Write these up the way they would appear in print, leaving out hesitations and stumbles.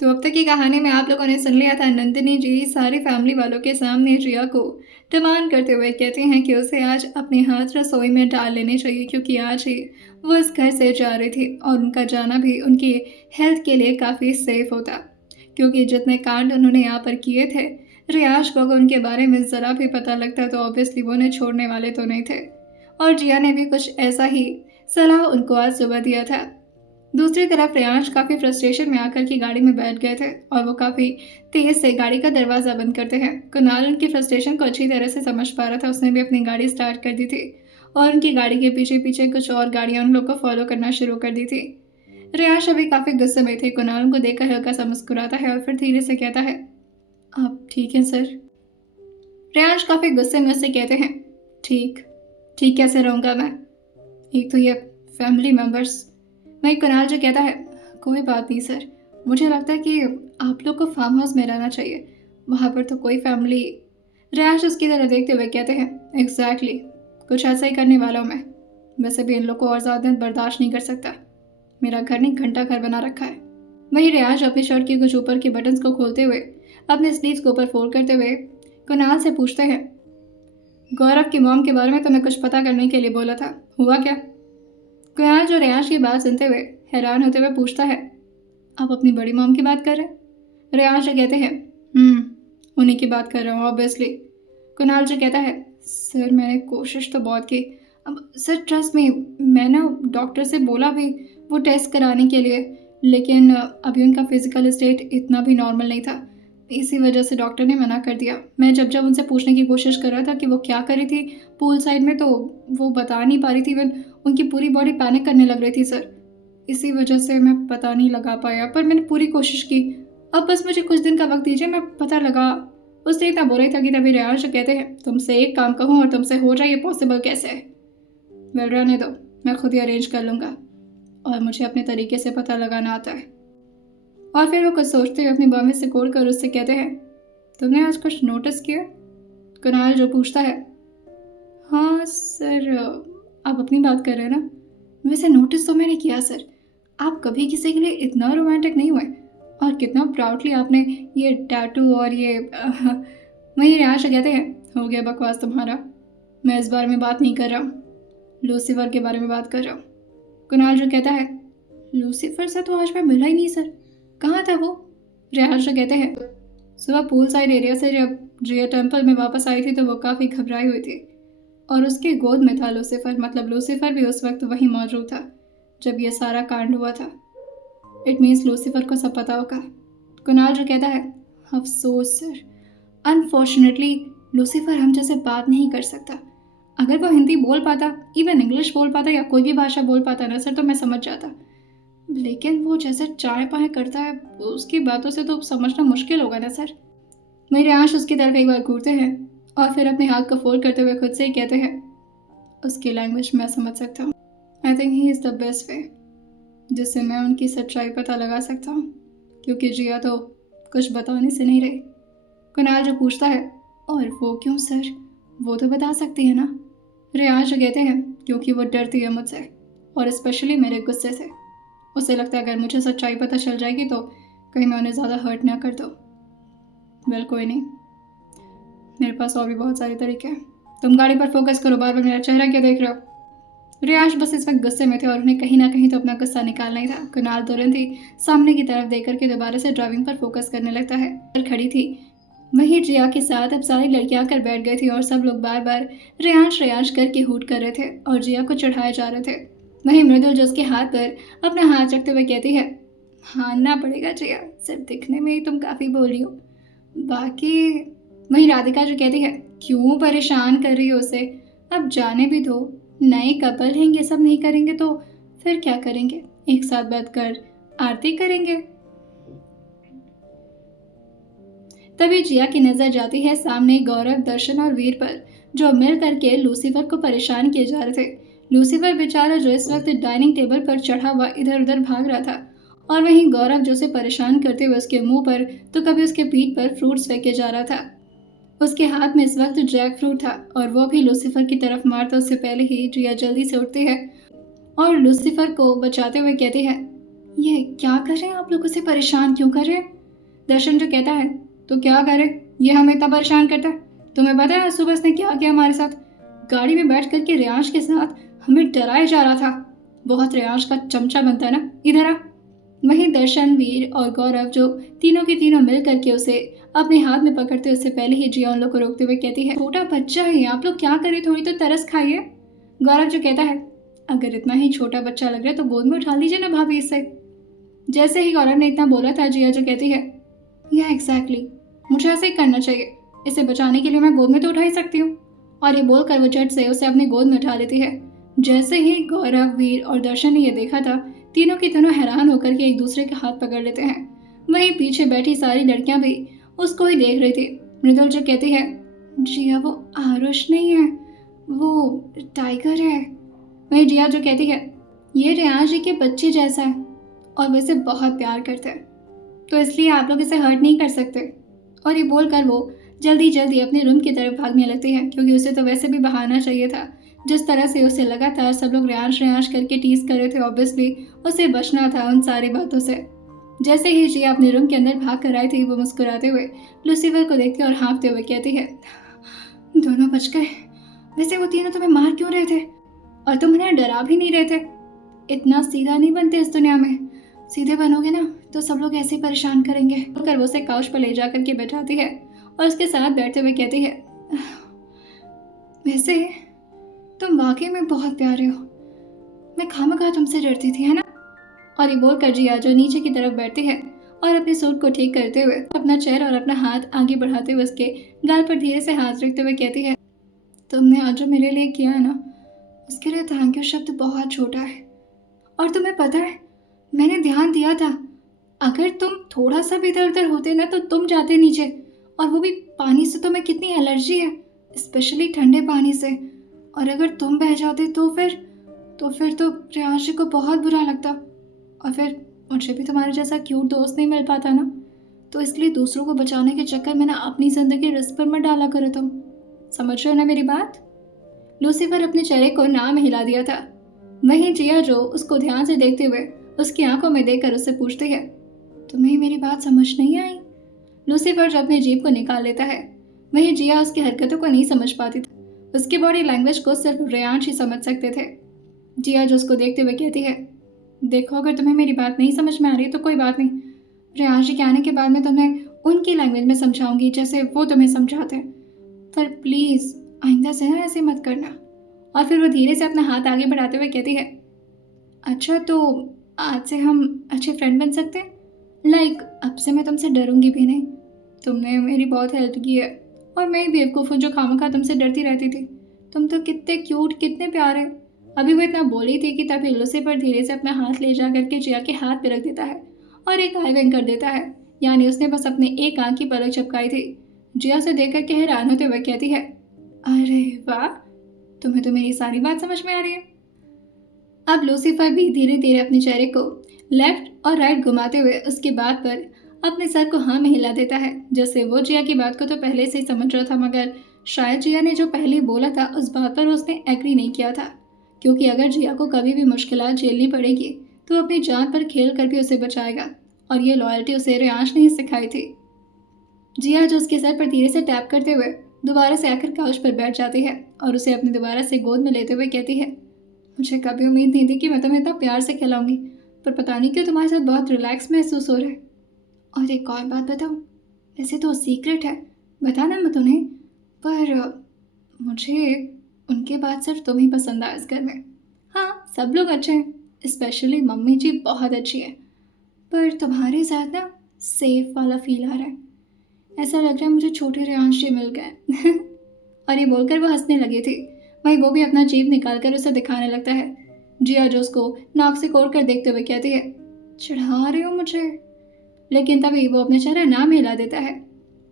तो अब तक की कहानी में आप लोगों ने सुन लिया था, नंदिनी जी सारी फैमिली वालों के सामने जिया को डिमांड करते हुए कहती हैं कि उसे आज अपने हाथ रसोई में डाल लेने चाहिए, क्योंकि आज ही वो इस घर से जा रही थी और उनका जाना भी उनकी हेल्थ के लिए काफ़ी सेफ होता, क्योंकि जितने कांड उन्होंने यहाँ पर किए थे, रियाज को अगर उनके बारे में ज़रा भी पता लगता तो ऑब्वियसली वो उन्हें छोड़ने वाले तो नहीं थे। और जिया ने भी कुछ ऐसा ही सलाह उनको आज सुबह दिया था। दूसरी तरफ रियांश काफ़ी फ्रस्ट्रेशन में आकर की गाड़ी में बैठ गए थे और वो काफ़ी तेज़ से गाड़ी का दरवाज़ा बंद करते हैं। कुणाल उनकी फ्रस्ट्रेशन को अच्छी तरह से समझ पा रहा था, उसने भी अपनी गाड़ी स्टार्ट कर दी थी और उनकी गाड़ी के पीछे पीछे कुछ और गाड़ियाँ उन लोग को फॉलो करना शुरू कर दी थी। रियांश अभी काफ़ी गुस्से में थे। कुणाल उनको देखकर हल्का सा मुस्कुराता है और फिर धीरे से कहता है, आप ठीक हैं सर? रियांश काफ़ी गुस्से में उससे कहते हैं, ठीक ठीक कैसे रहूँगा मैं, एक तो ये फैमिली मेम्बर्स। वहीं कुणाल जो कहता है, कोई बात नहीं सर, मुझे लगता है कि आप लोग को फार्म हाउस में रहना चाहिए, वहाँ पर तो कोई फैमिली। रैश उसकी तरह देखते हुए कहते हैं, एग्जैक्टली कुछ ऐसा ही करने वाला हूँ मैं। वैसे भी इन लोग को और ज़्यादा दिन बर्दाश्त नहीं कर सकता, मेरा घर नहीं घंटा घर बना रखा है। वहीं रियाज अपनी शर्ट के कुछ ऊपर के बटन्स को खोलते हुए अपने स्लीव्स को ऊपर फोल्ड करते हुए कुणाल से पूछते हैं, गौरव की मॉम के बारे में तुम्हें कुछ पता करने के लिए बोला था, हुआ क्या? कुणाल जो रियांश की बात सुनते हुए हैरान होते हुए पूछता है, आप अपनी बड़ी मॉम की बात कर रहे हैं? रियांश जो कहते हैं, उन्हीं की बात कर रहा हूँ ऑब्वियसली। कुणाल जो कहता है, सर मैंने कोशिश तो बहुत की, अब सर ट्रस्ट में मैंने डॉक्टर से बोला भी वो टेस्ट कराने के लिए, लेकिन अभी उनका फिजिकल स्टेट इतना भी नॉर्मल नहीं था, इसी वजह से डॉक्टर ने मना कर दिया। मैं जब जब उनसे पूछने की कोशिश कर रहा था कि वो क्या कर रही थी पूल साइड में, तो वो बता नहीं पा रही थी। इवन उनकी पूरी बॉडी पैनिक करने लग रही थी सर, इसी वजह से मैं पता नहीं लगा पाया, पर मैंने पूरी कोशिश की। अब बस मुझे कुछ दिन का वक्त दीजिए, मैं पता लगा। उसने इतना बोला था कि तभी रियांश कहते हैं, तुमसे एक काम कहूँ और तुमसे हो जाए, ये पॉसिबल कैसे है? वेल रहने दो, मैं खुद ही अरेंज कर लूँगा और मुझे अपने तरीके से पता लगाना आता है। और फिर वो कुछ सोचते हुए अपनी बाह में सिकोड़ कर उससे कहते हैं, तुमने आज कुछ नोटिस किया? कुणाल जो पूछता है, हाँ सर, आप अपनी बात कर रहे हैं ना? वैसे नोटिस तो मैंने किया सर, आप कभी किसी के लिए इतना रोमांटिक नहीं हुए और कितना प्राउडली आपने ये टैटू और ये वहीं रियाज कहते हैं, हो गया बकवास तुम्हारा, मैं इस बारे में बात नहीं कर रहा हूँ, लूसीफर के बारे में बात कर रहा हूँ। कुणाल जो कहता है, लूसीफर से तो आज मैं मिला ही नहीं सर, कहाँ था वो? रियाज जो कहते हैं, सुबह पूल साइड एरिया से जब जिया टेम्पल में वापस आई थी तो वो काफ़ी घबराई हुई थी और उसके गोद में था लूसीफर, मतलब लूसीफर भी उस वक्त वहीं मौजूद था जब ये सारा कांड हुआ था। इट मीन्स लूसीफर को सब पता होगा। कुणाल जो कहता है, अफसोस सर, अनफॉर्चुनेटली लूसीफर हम जैसे बात नहीं कर सकता। अगर वो हिंदी बोल पाता, इवन इंग्लिश बोल पाता या कोई भी भाषा बोल पाता ना सर, तो मैं समझ जाता, लेकिन वो जैसे चाय पाए करता है, उसकी बातों से तो समझना मुश्किल होगा ना सर। मेरे आंख उसकी तरफ एक बार घूरते हैं और फिर अपने हाथ को फोल्ड करते हुए खुद से ही कहते हैं, उसकी लैंग्वेज मैं समझ सकता हूँ। I think he is the best way जिससे मैं उनकी सच्चाई पता लगा सकता हूँ, क्योंकि जिया तो कुछ बताने से नहीं रही। कुणाल जो पूछता है, और वो क्यों सर, वो तो बता सकती है ना? रियाज जो कहते हैं, क्योंकि वो डरती है मुझसे और स्पेशली मेरे गुस्से से। उसे लगता है अगर मुझे सच्चाई पता चल जाएगी तो कहीं मैं उन्हें ज़्यादा हर्ट ना कर दूँ। वेल कोई नहीं, मेरे पास और भी बहुत सारे तरीके हैं। तुम गाड़ी पर फोकस करो, बार बार मेरा चेहरा क्यों देख रहे हो? रियाज बस इस वक्त गुस्से में थे और उन्हें कहीं ना कहीं तो अपना गुस्सा निकालना ही था। कुणाल तुरंत ही सामने की तरफ देख करके दोबारा से ड्राइविंग पर फोकस करने लगता है। खड़ी थी वहीं जिया के साथ अब सारी लड़कियां आकर बैठ गई थी और सब लोग बार बार रियांश रियांश करके हूट कर रहे थे और जिया को चढ़ाए जा रहे थे। वहीं मृदुल जो उसके हाथ पर अपना हाथ रखते हुए कहती है, मानना पड़ेगा जिया, सिर्फ दिखने में ही तुम काफ़ी बोल रही हो, बाकी। वहीं राधिका जो कहती है, क्यों परेशान कर रही हो उसे, अब जाने भी दो, नए कपल हैं, ये सब नहीं करेंगे तो फिर क्या करेंगे, एक साथ बैठकर आरती करेंगे। तभी जिया की नजर जाती है सामने गौरव, दर्शन और वीर पर, जो मिल करके लूसीफर को परेशान किए जा रहे थे। लूसीफर बेचारा जो इस वक्त डाइनिंग टेबल पर चढ़ा हुआ इधर उधर भाग रहा था और वहीं गौरव जो उसे परेशान करते हुए उसके मुंह पर तो कभी उसके पीठ पर फ्रूट्स फेंके जा रहा था। उसके हाथ में इस वक्त जैक फ्रूट था और वो भी लूसीफर की तरफ मारता उससे पहले ही जिया जल्दी से उठती है और लूसीफर को बचाते हुए कहती है, ये क्या कर रहे हैं आप लोग, उसे परेशान क्यों कर रहे हैं? दर्शन जो कहता है, तो क्या करे, ये हमें इतना परेशान करता है। तुम्हें पता है सुबह उसने क्या किया हमारे साथ? गाड़ी में बैठ करके रियांश के साथ हमें डराया जा रहा था। बहुत रियांश का चमचा बनता है ना, इधर आ। वहीं दर्शन, वीर और गौरव जो तीनों के तीनों मिल करके उसे अपने हाथ में पकड़ते उससे पहले ही जिया उन लोग को रोकते हुए कहती है, छोटा बच्चा है, आप लोग क्या करें, थोड़ी तो तरस खाइए। गौरव जो कहता है, अगर इतना ही छोटा बच्चा लग रहा है तो गोद में उठा लीजिए ना भाभी इससे। जैसे ही गौरव ने इतना बोला था, जिया जो कहती है, या एग्जैक्टली, मुझे ऐसे ही करना चाहिए, इसे बचाने के लिए मैं गोद में तो उठा ही सकती हूँ। और ये बोलकर वो झट से उसे अपने गोद में उठा लेती है। जैसे ही गौरव, वीर और दर्शन ने यह देखा था, तीनों की तीनों हैरान होकर के एक दूसरे के हाथ पकड़ लेते हैं। वहीं पीछे बैठी सारी लड़कियां भी उसको ही देख रही थी। मृदुल जो कहती है, जिया वो आरुष नहीं है, वो टाइगर है। वहीं जिया जो कहती है, ये रियाज जी के बच्चे जैसा है और वैसे बहुत प्यार करते हैं, तो इसलिए आप लोग इसे हर्ट नहीं कर सकते। और ये बोलकर वो जल्दी जल्दी अपने रूम की तरफ भागने लगती है, क्योंकि उसे तो वैसे भी बहाना चाहिए था। जिस तरह से उसे लगातार सब लोग रियांश रियांश करके टीज कर रहे थे, ऑब्वियसली उसे बचना था उन सारी बातों से। जैसे ही जिया अपने रूम के अंदर भाग कर आई थी, वो मुस्कुराते हुए लूसीफर को देखती और हाँफते हुए कहती है, दोनों बच गए। वैसे वो तीनों तुम्हें मार क्यों रहे थे, और तुम उन्हें डरा भी नहीं रहे थे? इतना सीधा नहीं बनते इस दुनिया में, सीधे बनोगे ना तो सब लोग ऐसे ही परेशान करेंगे। बोलकर वो उसे काउच पर ले जा करके बैठाती है और उसके साथ बैठते हुए कहती है, वैसे तुम वाकई में बहुत प्यारे हो, मैं खामखा तुमसे डरती थी, है ना? और ये बोलकर जिया जो नीचे की तरफ बैठती है और अपने सूट को ठीक करते हुए अपना चेहरा और अपना हाथ आगे बढ़ाते हुए उसके गाल पर धीरे से हाथ रखते हुए कहती है, तुमने आज जो मेरे लिए किया है ना, उसके लिए थैंक यू शब्द बहुत छोटा है। और तुम्हें पता है, मैंने ध्यान दिया था, अगर तुम थोड़ा सा भी इधर उधर होते ना तो तुम जाते नीचे, और वो भी पानी से। तुम्हें कितनी एलर्जी है, स्पेशली ठंडे पानी से, और अगर तुम बह जाते तो फिर तो प्रियांशी को बहुत बुरा लगता, और फिर मुझे भी तुम्हारे जैसा क्यूट दोस्त नहीं मिल पाता ना। तो इसलिए दूसरों को बचाने के चक्कर में ना अपनी जिंदगी रिस्क पर मत डाला करो तुम, समझ रहे हो ना मेरी बात? लूसीफर अपने चेहरे को नाम हिला दिया था। वहीं जिया जो उसको ध्यान से देखते हुए उसकी आंखों में देखकर उससे पूछती है, तुम्हें मेरी बात समझ नहीं आई? लूसीफर जो अपने जीभ को निकाल लेता है, वहीं जिया उसकी हरकतों को नहीं समझ पाती थी। उसकी बॉडी लैंग्वेज को सिर्फ रेयांश ही समझ सकते थे। जिया जो उसको देखते हुए कहती है, देखो अगर तुम्हें मेरी बात नहीं समझ में आ रही तो कोई बात नहीं, रेयांश के आने के बाद मैं तुम्हें उनकी लैंग्वेज में समझाऊंगी जैसे वो तुम्हें समझाते हैं, पर प्लीज़ आइंदा से ना ऐसे मत करना। और फिर वो धीरे से अपना हाथ आगे बढ़ाते हुए कहती है, अच्छा तो आज से हम अच्छे फ्रेंड बन सकते हैं? लाइक अब से मैं तुमसे डरूंगी भी नहीं, तुमने मेरी बहुत हेल्प की है, और मैं ही बेवकूफ़ हूँ जो खामखा तुमसे डरती रहती थी। तुम तो कितने क्यूट, कितने प्यारे। अभी वो इतना बोली थी कि तभी लूसीफर धीरे से अपना हाथ ले जा करके जिया के हाथ पे रख देता है और एक आई विंक कर देता है, यानी उसने बस अपने एक आंख की पलक झपकाई थी। जिया से देख करके हैरान होते हुए कहती है, अरे वाह, तुम्हें तो मेरी सारी बात समझ में आ रही है। अब लूसीफर भी धीरे धीरे अपने चेहरे को लेफ्ट और राइट घुमाते हुए उसकी बात पर अपने सर को हाँ में हिला देता है, जैसे वो जिया की बात को तो पहले से ही समझ रहा था, मगर शायद जिया ने जो पहले बोला था उस बात पर उसने एग्री नहीं किया था, क्योंकि अगर जिया को कभी भी मुश्किलात झेलनी पड़ेगी तो अपनी जान पर खेल कर भी उसे बचाएगा, और ये लॉयल्टी उसे रेयांश ने ही सिखाई थी। जिया जो उसके सर पर धीरे से टैप करते हुए दोबारा से आकर काउच पर बैठ जाती है और उसे अपनी दोबारा से गोद में लेते हुए कहती है, मुझे कभी उम्मीद नहीं थी कि मैं तुम्हें इतना प्यार से खिलाऊंगी, पर पता नहीं क्यों तुम्हारे साथ बहुत रिलैक्स महसूस हो रहा है। और एक और बात बताऊँ, वैसे तो सीक्रेट है, बताना मत उन्हें, पर मुझे उनके बाद सिर्फ तुम ही पसंद आया इस घर में। हाँ, सब लोग अच्छे हैं, स्पेशली मम्मी जी बहुत अच्छी है, पर तुम्हारे साथ ना सेफ वाला फील आ रहा है, ऐसा लग रहा है मुझे छोटे रेयांश जी मिल गए। और ये बोलकर वो हंसने लगी थी। वहीं वो भी अपना जीभ निकाल कर उसे दिखाने लगता है। जिया जो उसको नाक से कोड़ कर देखते हुए कहती है, चढ़ा रहे हो मुझे? लेकिन तभी वो अपना चेहरा ना हिला देता है।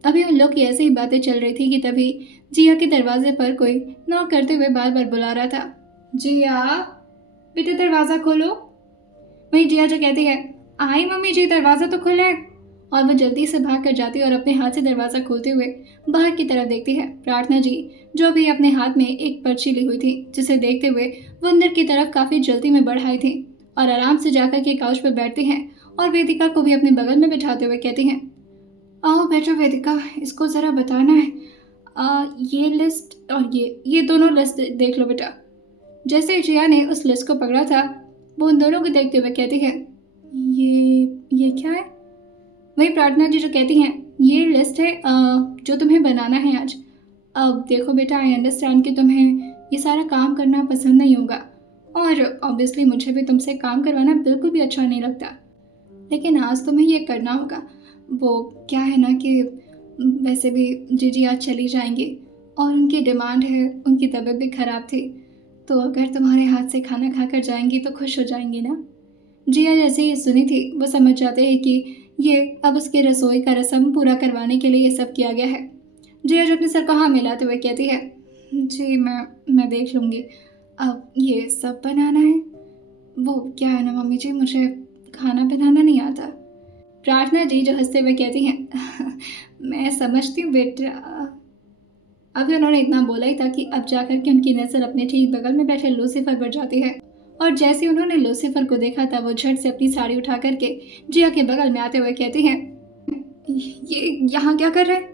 अभी उन लोग की ऐसी ही बातें चल रही थी कि तभी जिया के दरवाजे पर कोई नॉक करते हुए बार बार बुला रहा था, जिया बेटे दरवाज़ा खोलो। वहीं जिया जो कहती है, आई मम्मी जी, दरवाज़ा तो खुला है। और वो जल्दी से भाग कर जाती है और अपने हाथ से दरवाज़ा खोलते हुए बाहर की तरफ देखती है। प्रार्थना जी जो भी अपने हाथ में एक पर्ची ली हुई थी, जिसे देखते हुए वो अंदर की तरफ काफ़ी जल्दी में बढ़ आई थी और आराम से जाकर के काउच पर बैठती हैं और वेदिका को भी अपने बगल में बिठाते हुए कहती हैं, आओ बैठो वेदिका, इसको ज़रा बताना है। ये लिस्ट और ये दोनों लिस्ट देख लो बेटा। जैसे जिया ने उस लिस्ट को पकड़ा था, वो उन दोनों को देखते हुए कहती है, ये क्या है? वही प्रार्थना जी जो कहती हैं, ये लिस्ट है जो तुम्हें बनाना है आज। अब देखो बेटा, आई अंडरस्टैंड कि तुम्हें ये सारा काम करना पसंद नहीं होगा और ऑब्वियसली मुझे भी तुमसे काम करवाना बिल्कुल भी अच्छा नहीं लगता, लेकिन आज तुम्हें ये करना होगा। वो क्या है ना कि वैसे भी जीजी आज चली जाएंगी और उनकी डिमांड है, उनकी तबीयत भी ख़राब थी, तो अगर तुम्हारे हाथ से खाना खाकर जाएंगी तो खुश हो जाएंगी ना। जिया जैसे ये सुनी थी, वो समझ जाते हैं कि ये अब उसकी रसोई का रस्म पूरा करवाने के लिए ये सब किया गया है। जिया जो अपने सर को हाँ मिलाते हुए कहती है, जी मैं देख लूँगी। अब ये सब बनाना है? वो क्या है ना मम्मी जी, मुझे खाना बनाना नहीं आता। प्रार्थना जी जो हंसते हुए कहती हैं, मैं समझती हूँ बेटा। अभी उन्होंने इतना बोला ही था कि अब जाकर के उनकी नज़र अपने ठीक बगल में बैठे लूसीफर पर जाती है और जैसे उन्होंने लूसीफर को देखा था, वो झट से अपनी साड़ी उठा करके जिया के बगल में आते हुए कहती हैं, ये यहाँ क्या कर रहे हैं?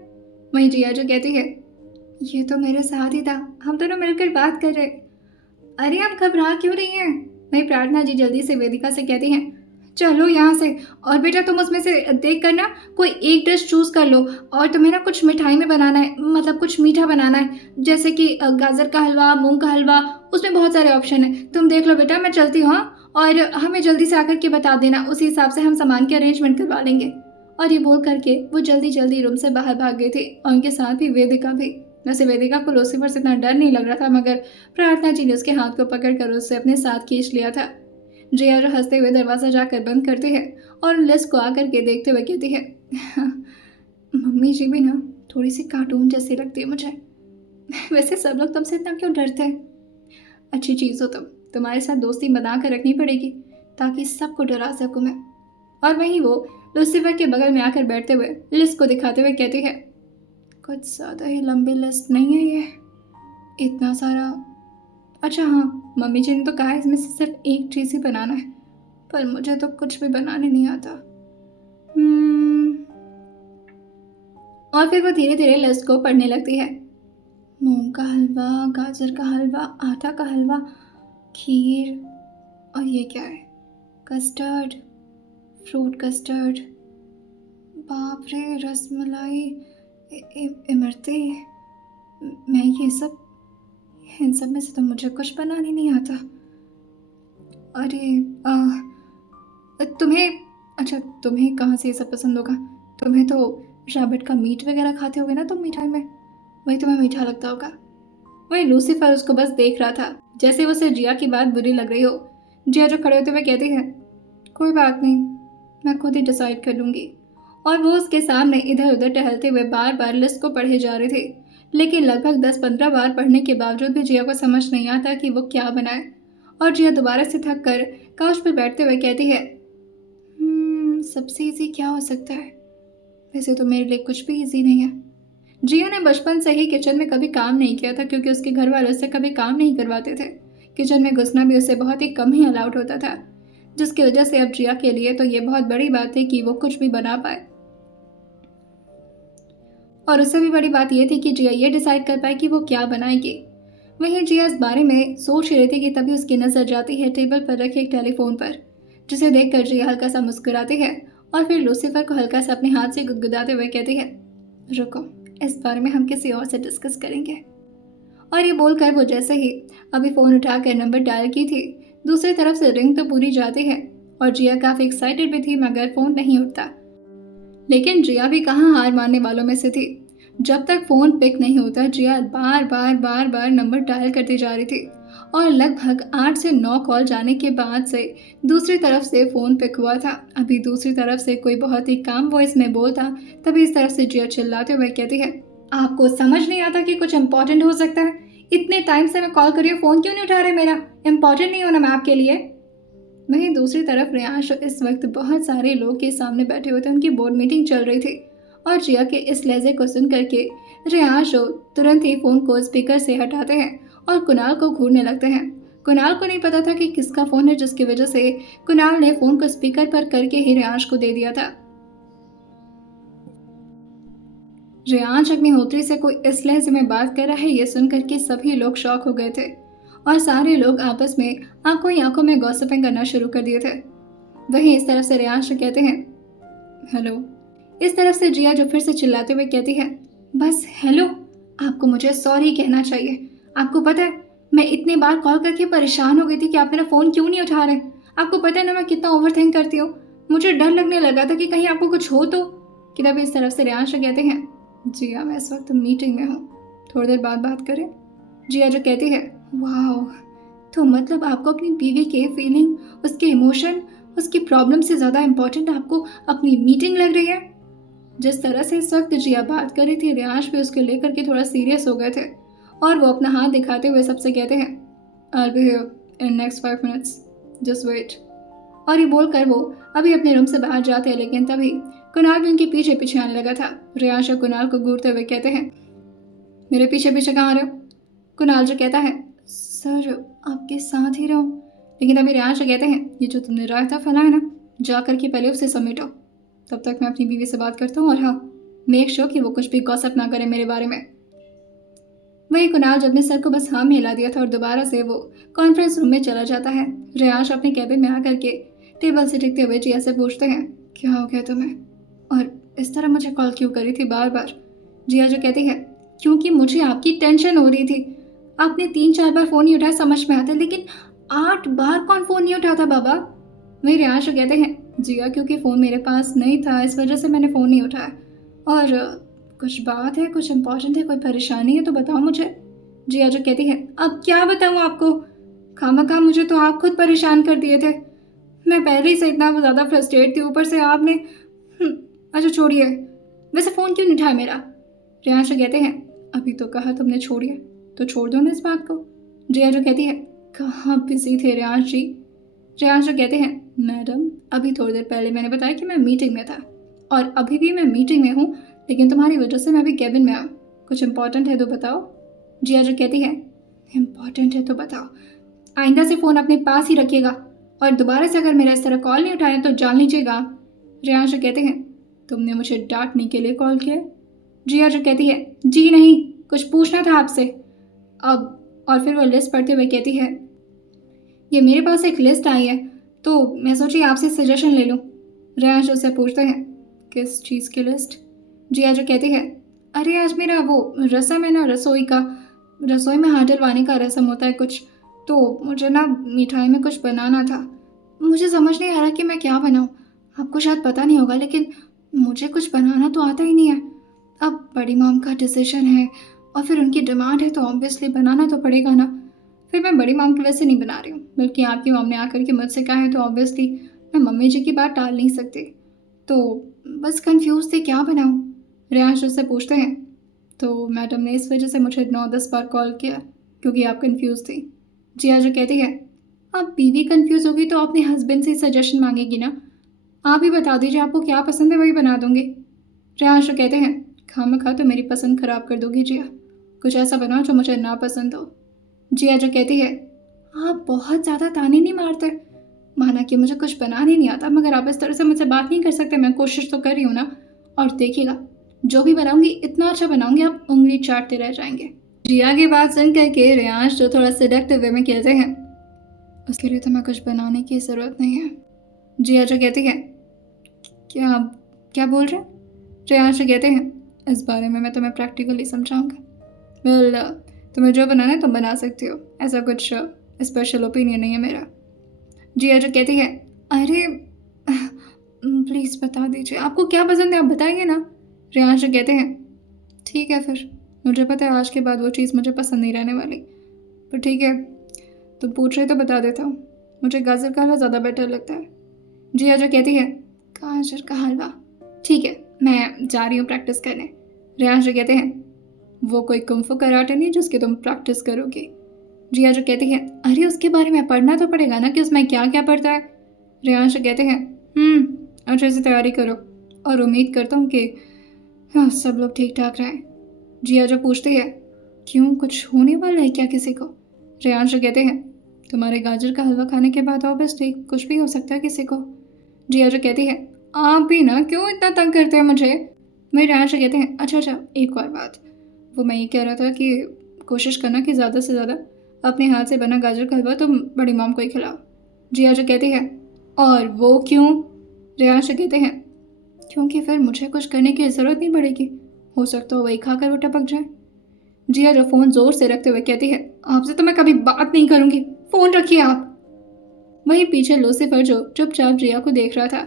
वहीं जिया जो कहती है, ये तो मेरे साथ ही था, हम दोनों मिलकर बात कर रहे। अरे आप घबरा क्यों रही हैं? वहीं प्रार्थना जी जल्दी से वेदिका से कहती हैं, चलो यहाँ से, और बेटा तुम उसमें से देख कर ना कोई एक डिश चूज़ कर लो और तुम्हें ना कुछ मिठाई में बनाना है, मतलब कुछ मीठा बनाना है, जैसे कि गाजर का हलवा, मूंग का हलवा, उसमें बहुत सारे ऑप्शन हैं। तुम देख लो बेटा, मैं चलती हूँ और हमें जल्दी से आकर के बता देना, उसी हिसाब से हम सामान के अरेंजमेंट करवा लेंगे। और ये बोल करके वो जल्दी जल्दी रूम से बाहर भाग गई थी और उनके साथ भी वेदिका भी। वैसे वेदिका को लूसीफर से इतना डर नहीं लग रहा था, मगर प्रार्थना जी ने उसके हाथ को पकड़कर उससे अपने साथ खींच लिया था। जिया जो हंसते हुए दरवाज़ा जाकर बंद करती है और लिस्ट को आकर के देखते हुए कहती है, मम्मी जी भी ना थोड़ी सी कार्टून जैसी लगती है मुझे। वैसे सब लोग तुमसे इतना क्यों डरते हैं? अच्छी चीज़ हो तुम, तुम्हारे साथ दोस्ती बना कर रखनी पड़ेगी ताकि सबको डरा सकूँ मैं। और वहीं वो लूसीफर के बगल में आकर बैठते हुए लिस्ट को दिखाते हुए कहती है, कुछ ज़्यादा ही लंबी लिस्ट नहीं है ये, इतना सारा। अच्छा हाँ, मम्मी जी ने तो कहा है इसमें से सिर्फ एक चीज़ ही बनाना है, पर मुझे तो कुछ भी बनाने नहीं आता। और फिर वो धीरे धीरे लिस्ट को पढ़ने लगती है। मूंग का हलवा, गाजर का हलवा, आटा का हलवा, खीर, और ये क्या है? कस्टर्ड, फ्रूट कस्टर्ड, बाप रे, रसमलाई, इमरती। मैं ये सब, इन सब में से तो मुझे कुछ बनाने नहीं आता। अरे तुम्हें कहाँ से ये सब पसंद होगा? तुम्हें तो रैबिट का मीट वगैरह खाते होगे ना तुम मिठाई में, वही तुम्हें मीठा लगता होगा। वही लूसीफर उसको बस देख रहा था, जैसे उसे जिया की बात बुरी लग रही हो। जिया जो खड़े होते हुए कहती है, कोई बात नहीं, मैं खुद ही डिसाइड कर लूँगी। और वो उसके सामने इधर उधर टहलते हुए बार बार लिस्ट को पढ़े जा रहे थे, लेकिन लगभग 10-15 बार पढ़ने के बावजूद भी जिया को समझ नहीं आता कि वो क्या बनाए। और जिया दोबारा से थक कर काउच पर बैठते हुए कहती है, सबसे ईजी क्या हो सकता है? वैसे तो मेरे लिए कुछ भी ईजी नहीं है। जिया ने बचपन से ही किचन में कभी काम नहीं किया था, क्योंकि उसके घर वाले उससे कभी काम नहीं करवाते थे। किचन में घुसना भी उसे बहुत ही कम ही अलाउड होता था, जिसकी वजह से अब जिया के लिए तो ये बहुत बड़ी बात थी कि वो कुछ भी बना पाए। और उससे भी बड़ी बात यह थी कि जिया ये डिसाइड कर पाए कि वो क्या बनाएगी। वहीं जिया इस बारे में सोच रही थी कि तभी उसकी नजर जाती है टेबल पर रखे एक टेलीफोन पर, जिसे देखकर जिया हल्का सा मुस्कुराती है और फिर लूसीफर को हल्का सा अपने हाथ से गुदगुदाते हुए कहती है, रुको, इस बारे में हम किसी और से डिस्कस करेंगे। और ये बोलकर वो जैसे ही अभी फ़ोन उठाकर नंबर डायल की थी, दूसरी तरफ से रिंग तो पूरी जाती है और जिया काफ़ी एक्साइटेड भी थी, मगर फ़ोन नहीं उठता। लेकिन जिया भी कहाँ हार मानने वालों में से थी। जब तक फ़ोन पिक नहीं होता, जिया बार बार नंबर डायल करती जा रही थी और लगभग 8 से 9 कॉल जाने के बाद से दूसरी तरफ से फ़ोन पिक हुआ था। अभी दूसरी तरफ से कोई बहुत ही काम वॉइस में बोलता, तभी इस तरफ से जिया चिल्लाते हुए कहती है, आपको समझ नहीं आता कि कुछ इम्पोर्टेंट हो सकता है? इतने टाइम से मैं कॉल कर रही हूँ, फ़ोन क्यों नहीं उठा रहे मेरा? इम्पोर्टेंट नहीं होना मैं आपके लिए? वहीं दूसरी तरफ रियांश इस वक्त बहुत सारे लोग के सामने बैठे हुए थे, उनकी बोर्ड मीटिंग चल रही थी और जिया के इस लहजे को सुन करके रियांश तुरंत ही फ़ोन को स्पीकर से हटाते हैं और कुणाल को घूरने लगते हैं। कुणाल को नहीं पता था कि किसका फ़ोन है, जिसकी वजह से कुणाल ने फ़ोन को स्पीकर पर करके ही रेयांश को दे दिया था। रेयांश अग्निहोत्री से कोई इस लहजे में बात कर रहा है, ये सुनकर के सभी लोग शॉक हो गए थे और सारे लोग आपस में आंखों ही आंखों में गॉसिपिंग करना शुरू कर दिए थे। वहीं इस तरफ से रेयांश कहते हैं हेलो। इस तरफ से जिया जो फिर से चिल्लाते हुए कहती है बस हेलो। आपको मुझे सॉरी कहना चाहिए। आपको पता है मैं इतनी बार कॉल करके परेशान हो गई थी कि आप मेरा फ़ोन क्यों नहीं उठा रहे। आपको पता है ना मैं कितना ओवर थिंक करती हूँ। मुझे डर लगने लगा था कि कहीं आपको कुछ हो तो। कि तभी इस तरफ से रेयांश कहते हैं जिया मैं इस वक्त मीटिंग में हूँ, थोड़ी देर बाद बात करें। जिया जो कहती है वाह, तो मतलब आपको अपनी बीवी के फीलिंग, उसके इमोशन, उसकी प्रॉब्लम से ज़्यादा इम्पोर्टेंट आपको अपनी मीटिंग लग रही है। जिस तरह से इस वक्त जिया बात कर रही थी, रेयांश भी उसको लेकर के थोड़ा सीरियस हो गए थे और वो अपना हाथ दिखाते हुए सबसे कहते हैं I'll be here in next 5 minutes, just wait। और ये बोलकर वो अभी अपने रूम से बाहर जाते हैं, लेकिन तभी कुणाल भी उनके पीछे पीछे आने लगा था। रेयांश और कुणाल को घूरते हुए कहते हैं मेरे पीछे पीछे कहाँ आ रहे हो। कुणाल जो कहता है सर आपके साथ ही रहूं। लेकिन तभी रेयांश कहते हैं ये जो तुमने रायता फैला है ना, जा करके पहले उसे समेटो, तब तक मैं अपनी बीवी से बात करता हूँ। और हाँ, मेक श्योर कि वो कुछ भी गॉसिप ना करे मेरे बारे में। वही कुणाल जब ने सर को बस हाँ में हिला दिया था और दोबारा से वो कॉन्फ्रेंस रूम में चला जाता है। रेयांश अपने कैबिन में आकर के टेबल से टिकते हुए जिया से पूछते हैं क्या हो गया तुम्हें, और इस तरह मुझे कॉल क्यों करी थी बार बार। जिया जो कहती है क्योंकि मुझे आपकी टेंशन हो रही थी। आपने 3-4 बार फ़ोन नहीं उठाया, समझ में आता, लेकिन 8 बार कौन फ़ोन नहीं उठाता बाबा। वही रेयांश कहते हैं जिया क्योंकि फ़ोन मेरे पास नहीं था, इस वजह से मैंने फ़ोन नहीं उठाया। और कुछ बात है, कुछ इम्पोर्टेंट है, कोई परेशानी है तो बताओ मुझे। जिया जो कहती है अब क्या बताऊँ आपको, खामखा मुझे तो आप खुद परेशान कर दिए थे। मैं पहले ही से इतना ज़्यादा फ्रस्ट्रेट थी, ऊपर से आपने अच्छा छोड़िए, वैसे फ़ोन क्यों नहीं उठाया मेरा। रेयांश कहते हैं अभी तो कहा तुमने छोड़िए, तो छोड़ दो ना इस बात को। जिया जो कहती है कहाँ बिजी थे रेयांश जी। रेयांश जो कहते हैं मैडम अभी थोड़ी देर पहले मैंने बताया कि मैं मीटिंग में था और अभी भी मैं मीटिंग में हूँ, लेकिन तुम्हारी वजह से मैं अभी कैबिन में आऊँ। कुछ इम्पोर्टेंट है तो बताओ। जिया जो कहती है इम्पोर्टेंट है तो बताओ, आइंदा से फ़ोन अपने पास ही रखिएगा और दोबारा से अगर मेरा इस तरह कॉल नहीं उठाया तो जान लीजिएगा। रेयांश कहते हैं तुमने मुझे डांटने के लिए कॉल किया। जिया जो कहती है जी नहीं, कुछ पूछना था आपसे। अब और फिर वो लिस्ट पढ़ते हुए कहती है ये मेरे पास एक लिस्ट आई है तो मैं सोची आपसे सजेशन ले लूँ। रेयांश उससे पूछते हैं किस चीज़ की लिस्ट। जिया जो कहती है अरे आज मेरा वो रस्म है ना, रसोई में हाथ डलवाने का रस्म होता है कुछ, तो मुझे ना मिठाई में कुछ बनाना था। मुझे समझ नहीं आ रहा कि मैं क्या बनाऊँ। आपको शायद पता नहीं होगा लेकिन मुझे कुछ बनाना तो आता ही नहीं है। अब बड़ी मॉम का डिसीजन है और फिर उनकी डिमांड है तो ऑब्वियसली बनाना तो पड़ेगा ना। फिर मैं बड़ी मॉम की वजह से नहीं बना रही हूँ, बल्कि आपकी मॉम ने आकर के मुझसे कहा है तो ऑब्वियसली मैं मम्मी जी की बात टाल नहीं सकती। तो बस कंफ्यूज थे क्या बनाऊँ। रेयांश उससे पूछते हैं तो मैडम ने इस वजह से मुझे 9-10 बार कॉल किया क्योंकि आप कंफ्यूज थी। जिया जो कहती है अब बीवी कंफ्यूज होगी तो अपने हस्बैंड से सजेशन मांगेगी ना, आप ही बता दीजिए आपको क्या पसंद है वही बना दूंगी। रेयांश कहते हैं खामखा तो मेरी पसंद खराब कर दोगी जिया, कुछ ऐसा बनाओ जो मुझे ना पसंद हो। जिया जो कहती है आप बहुत ज़्यादा ताने नहीं मारते, माना कि मुझे कुछ बनाने नहीं आता, मगर आप इस तरह से मुझसे बात नहीं कर सकते। मैं कोशिश तो कर रही हूँ ना, और देखिएगा जो भी बनाऊंगी इतना अच्छा बनाऊंगी आप उंगली चाटते रह जाएंगे। जिया की बात सुन करके रेयांश जो थोड़ा सिडक्टिव वे में कहते हैं उसके लिए तो मैं कुछ बनाने की ज़रूरत नहीं है। जिया जो कहती है क्या क्या बोल रहे हैं। रेयांश कहते हैं इस बारे में मैं तुम्हें प्रैक्टिकली समझाऊंगा। वेल तुम्हें जो बनाना है तुम बना सकती हो, ऐसा कुछ स्पेशल ओपिनियन नहीं है मेरा। जिया जो कहती है अरे प्लीज़ बता दीजिए आपको क्या पसंद है, आप बताइए ना। रेयांश कहते हैं ठीक है फिर, मुझे पता है आज के बाद वो चीज़ मुझे पसंद नहीं रहने वाली, पर ठीक है तुम पूछ रहे तो बता देता हूँ, मुझे गाजर का हलवा ज़्यादा बेटर लगता है। जिया जो कहती है गाजर का हलवा, ठीक है मैं जा रही हूँ प्रैक्टिस करने। रेयांश कहते हैं वो कोई कुंफू कराटे नहीं जिसकी तुम प्रैक्टिस करोगी। जिया जो कहती है अरे उसके बारे में पढ़ना तो पड़ेगा ना कि उसमें क्या क्या पढ़ता है। रेयांश कहते हैं अच्छे से तैयारी करो और उम्मीद करता हूँ कि हाँ सब लोग ठीक ठाक रहें। जिया जो पूछती है क्यों कुछ होने वाला है क्या किसी को। रेयांश कहते हैं तुम्हारे गाजर का हलवा खाने के बाद आओ, बस ठीक, कुछ भी हो सकता है किसी को। जिया जो कहती है, आप भी ना क्यों इतना तंग करते हैं मुझे। मेरे रेहान से कहते हैं, अच्छा अच्छा एक और बात, वो मैं ये कह रहा था कि कोशिश करना कि ज़्यादा से ज़्यादा अपने हाथ से बना गाजर का हलवा तुम बड़ी मॉम को ही खिलाओ। जिया जो कहती है, और वो क्यों। रेहान से कहते हैं, क्योंकि फिर मुझे कुछ करने की ज़रूरत नहीं पड़ेगी, हो सकता हो वही खाकर वो टपक जाए। जिया जो फ़ोन ज़ोर से रखते हुए कहती है, आपसे तो मैं कभी बात नहीं करूँगी, फ़ोन रखिए आप। वहीं पीछे लूसीफर जो चुपचाप जिया को देख रहा था।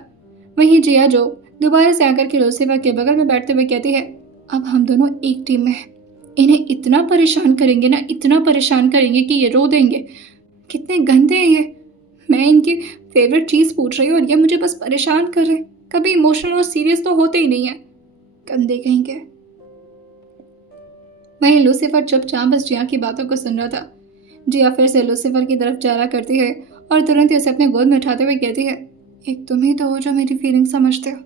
वहीं जिया जो दोबारा से आकर के लूसीफर के बगल में बैठते हुए कहती है, अब हम दोनों एक टीम में हैं। इन्हें इतना परेशान करेंगे ना, इतना परेशान करेंगे कि ये रो देंगे। कितने गंदे हैं ये। मैं इनकी फेवरेट चीज़ पूछ रही हूँ और ये मुझे बस परेशान कर रहे हैं। कभी इमोशनल और सीरियस तो होते ही नहीं है, गंदे कहेंगे। वहीं लूसीफर चुपचाप बस जिया की बातों को सुन रहा था। जिया फिर से लूसीफर की तरफ जारा करती है और तुरंत ही उसे अपने गोद में उठाते हुए कहती है, एक तुम ही तो हो जो मेरी फीलिंग समझते हो।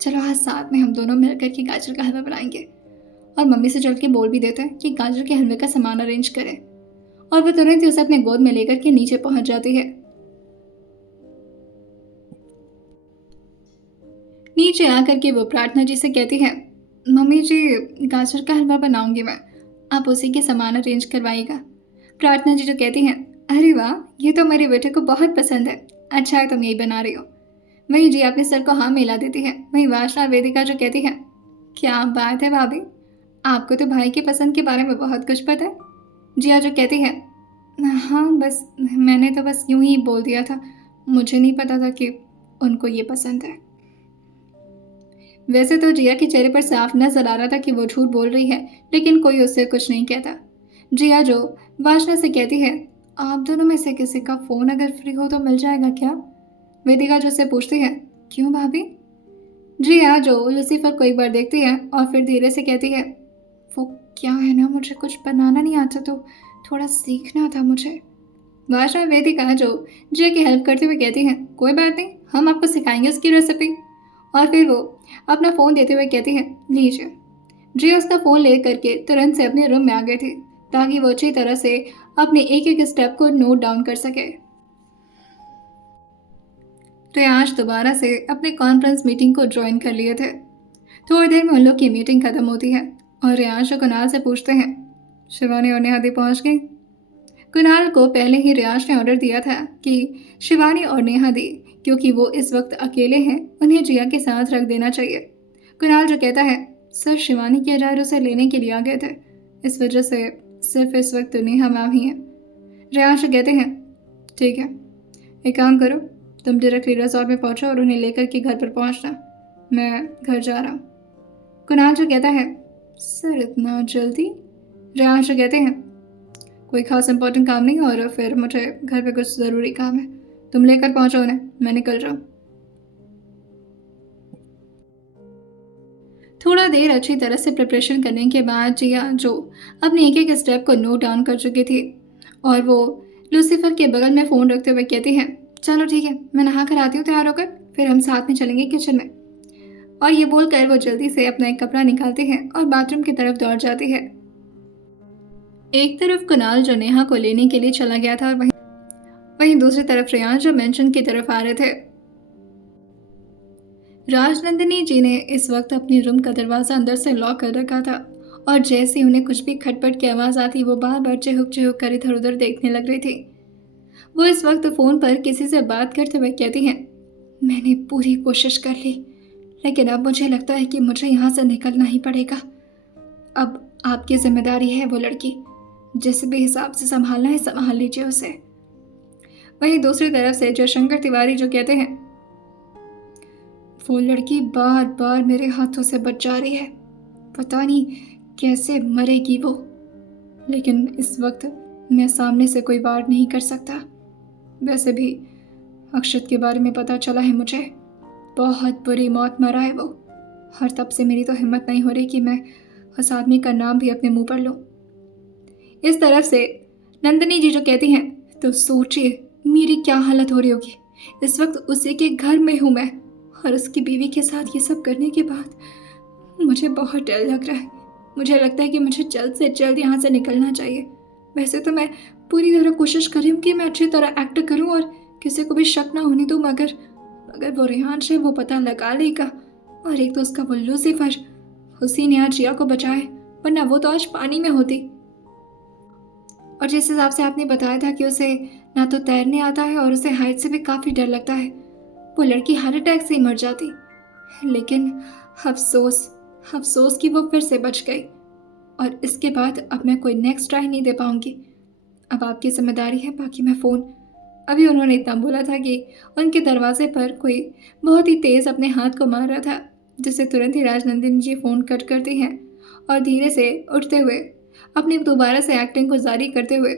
चलो आज साथ में हम दोनों मिलकर के गाजर का हलवा बनाएंगे और मम्मी से चल के बोल भी देते हैं कि गाजर के हलवे का सामान अरेंज करें। और वो तुरंत ही उसे अपने गोद में लेकर के नीचे पहुंच जाती है। नीचे आकर के वो प्रार्थना जी से कहती है, मम्मी जी गाजर का हलवा बनाऊंगी मैं, आप उसी के सामान अरेंज करवाइएगा। प्रार्थना जी जो कहती हैं, अरे वाह, ये तो मेरे बेटे को बहुत पसंद है, अच्छा है तुम यही बना रही हो। वहीं जी अपने सर को हाँ मिला देती है। वहीं वासना वेदिका जो कहती है, क्या बात है भाभी, आपको तो भाई की पसंद के बारे में बहुत कुछ पता है। जिया जो कहती है, हाँ बस मैंने तो बस यूं ही बोल दिया था, मुझे नहीं पता था कि उनको ये पसंद है। वैसे तो जिया के चेहरे पर साफ नजर आ रहा था कि वो झूठ बोल रही है, लेकिन कोई उससे कुछ नहीं कहता। जिया जो वासना से कहती है, आप दोनों में से किसी का फ़ोन अगर फ्री हो तो मिल जाएगा क्या। वेदिका जो से पूछती है, क्यों भाभी। जिया जो लूसीफर को एक बार देखती है और फिर धीरे से कहती है, वो क्या है ना, मुझे कुछ बनाना नहीं आता तो थोड़ा सीखना था मुझे। वासना वेदिका जो जिया की हेल्प करते हुए कहती है, कोई बात नहीं, हम आपको सिखाएंगे उसकी रेसिपी। और फिर वो अपना फ़ोन देते हुए कहती है, लीजिए। जिया उसका फ़ोन ले करके तुरंत से अपने रूम में आ गई थी ताकि वो अच्छी तरह से अपने एक एक स्टेप को नोट डाउन कर सके। रियांश दोबारा से अपने कॉन्फ्रेंस मीटिंग को ज्वाइन कर लिए थे। थोड़ी देर में उन लोग की मीटिंग खत्म होती है और रियांश और कुणाल से पूछते हैं, शिवानी और नेहा दी पहुँच गई। कुणाल को पहले ही रियांश ने ऑर्डर दिया था कि शिवानी और नेहा दी, क्योंकि वो इस वक्त अकेले हैं, उन्हें जिया के साथ रख देना चाहिए। कुणाल जो कहता है, सर शिवानी की अजायर उसे लेने के लिए आ गए थे, इस वजह से सिर्फ इस वक्त नेहा मैम ही है। रियांश कहते हैं, ठीक है, एक काम करो, तुम डायरेक्टली रिजॉर्ट में पहुंचो और उन्हें लेकर के घर पर पहुंचना, मैं घर जा रहा हूँ। कुणाल जो कहता है, सर इतना जल्दी। रियांश कहते हैं, कोई खास इंपॉर्टेंट काम नहीं और फिर मुझे घर पे कुछ ज़रूरी काम है, तुम लेकर पहुंचो उन्हें, मैं निकल रहा हूँ। थोड़ा देर अच्छी तरह से प्रिपरेशन करने के बाद जिया जो अपने एक एक स्टेप को नोट डाउन कर चुकी थी और वो लूसीफर के बगल में फ़ोन रखते हुए कहती है, चलो ठीक है, मैं नहा कर आती हूँ तैयार होकर, फिर हम साथ में चलेंगे किचन में। और ये बोलकर वो जल्दी से अपना एक कपड़ा निकालती है और बाथरूम की तरफ दौड़ जाती है। एक तरफ कुणाल जो नेहा को लेने के लिए चला गया था और वहीं दूसरी तरफ रेयांश जो मेंशन की तरफ आ रहे थे। राजनंदिनी जी ने इस वक्त अपने रूम का दरवाज़ा अंदर से लॉक कर रखा था और जैसे उन्हें कुछ भी खटपट की आवाज़ आती वो बार बार चिहुक चिहुक कर इधर उधर देखने लग रही थी। वो इस वक्त फ़ोन पर किसी से बात करते हुए कहती हैं, मैंने पूरी कोशिश कर ली, लेकिन अब मुझे लगता है कि मुझे यहाँ से निकलना ही पड़ेगा। अब आपकी जिम्मेदारी है वो लड़की, जिस भी हिसाब से संभालना है संभाल लीजिए उसे। वहीं दूसरी तरफ से जयशंकर तिवारी जो कहते हैं, वो लड़की बार बार मेरे हाथों से बच जा रही है, पता नहीं कैसे मरेगी वो, लेकिन इस वक्त मैं सामने से कोई वार नहीं कर सकता। वैसे भी अक्षत के बारे में पता चला है मुझे, बहुत बुरी मौत मरा है वो, और तब से मेरी तो हिम्मत नहीं हो रही कि मैं उस आदमी का नाम भी अपने मुंह पर लूं। इस तरफ से नंदिनी जी जो कहती हैं, तो सोचिए मेरी क्या हालत हो रही होगी, इस वक्त उसी के घर में हूँ मैं और उसकी बीवी के साथ ये सब करने के बाद मुझे बहुत डर लग रहा है। मुझे लगता है कि मुझे जल्द से जल्द यहाँ से निकलना चाहिए। वैसे तो मैं पूरी तरह कोशिश कर रही हूँ कि मैं अच्छी तरह एक्ट करूँ और किसी को भी शक ना होने दूँ, मगर अगर वो रेहान है वो पता लगा लेगा। और एक तो उसका वो लूसीफर, उसी ने आज जिया को बचाया, वरना वो तो आज पानी में होती। और जिस हिसाब से आपने बताया था कि उसे ना तो तैरने आता है और उसे हाइट से भी काफ़ी डर लगता है, वो लड़की हार्ट अटैक से ही मर जाती। लेकिन अफसोस, अफसोस कि वो फिर से बच गई। और इसके बाद अब मैं कोई नेक्स्ट ट्राई नहीं दे पाऊंगी। अब आपकी जिम्मेदारी है, बाकी मैं फ़ोन। अभी उन्होंने इतना बोला था कि उनके दरवाजे पर कोई बहुत ही तेज़ अपने हाथ को मार रहा था, जिससे तुरंत ही राजनंदिनी जी फ़ोन कट करती हैं और धीरे से उठते हुए, अपनी दोबारा से एक्टिंग को जारी करते हुए,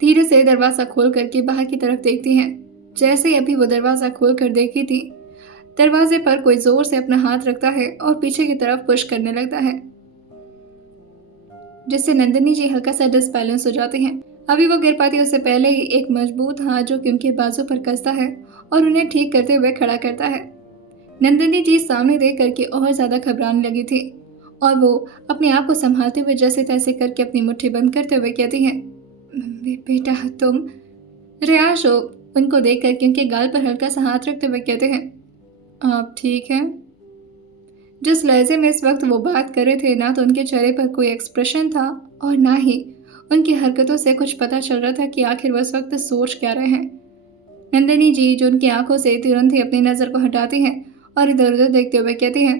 धीरे से दरवाज़ा खोल करके बाहर की तरफ देखती हैं। जैसे ही अभी वो दरवाज़ा खोल कर देखी थी, दरवाजे पर कोई ज़ोर से अपना हाथ रखता है और पीछे की तरफ पुश करने लगता है, जिससे नंदिनी जी हल्का सा डिसबैलेंस हो जाती हैं। अभी वो गिर पाती उससे पहले ही एक मजबूत हाथ जो कि उनके बाजू पर कसता है और उन्हें ठीक करते हुए खड़ा करता है। नंदिनी जी सामने देख करके और ज़्यादा घबराने लगी थी और वो अपने आप को संभालते हुए जैसे तैसे करके अपनी मुट्ठी बंद करते हुए कहती हैं, बेटा तुम। रियाज उनको देख करके उनके गाल पर हल्का सा हाथ रखते हुए कहते हैं, आप ठीक हैं? जिस लहजे में इस वक्त वो बात कर रहे थे, ना तो उनके चेहरे पर कोई एक्सप्रेशन था और ना ही उनकी हरकतों से कुछ पता चल रहा था कि आखिर वो इस वक्त सोच क्या रहे हैं। नंदिनी जी जो उनकी आंखों से तुरंत ही अपनी नज़र को हटाती हैं और इधर उधर देखते हुए कहती हैं,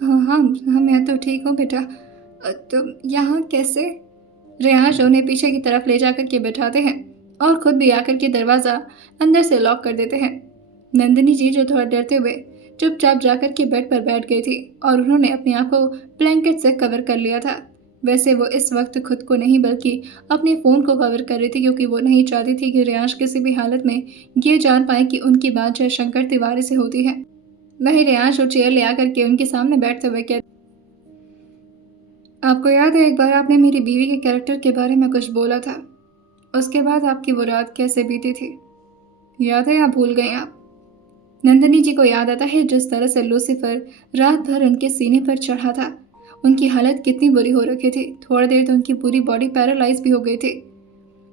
हाँ हाँ हाँ मैं तो ठीक हूँ बेटा, तुम यहाँ कैसे? रेहान उन्हें पीछे की तरफ ले जाकर के बैठाते हैं और खुद भी आकर के दरवाज़ा अंदर से लॉक कर देते हैं। नंदिनी जी जो थोड़ा डरते हुए चुपचाप जाकर के बेड पर बैठ गई थी और उन्होंने अपने आप को ब्लैंकेट से कवर कर लिया था। वैसे वो इस वक्त खुद को नहीं बल्कि अपने फ़ोन को कवर कर रही थी, क्योंकि वो नहीं चाहती थी कि रियांश किसी भी हालत में ये जान पाए कि उनकी बात जयशंकर तिवारी से होती है। वही रियांश और चेयर ले आकर के उनके सामने बैठते हुए कहते, आपको याद है एक बार आपने मेरी बीवी के कैरेक्टर के बारे में कुछ बोला था, उसके बाद आपकी वो रात कैसे बीती थी? याद है या भूल गए आप? नंदिनी जी को याद आता है जिस तरह से लूसीफर रात भर उनके सीने पर चढ़ा था, उनकी हालत कितनी बुरी हो रखी थी। थोड़ी देर तो उनकी पूरी बॉडी पैरालाइज भी हो गई थी।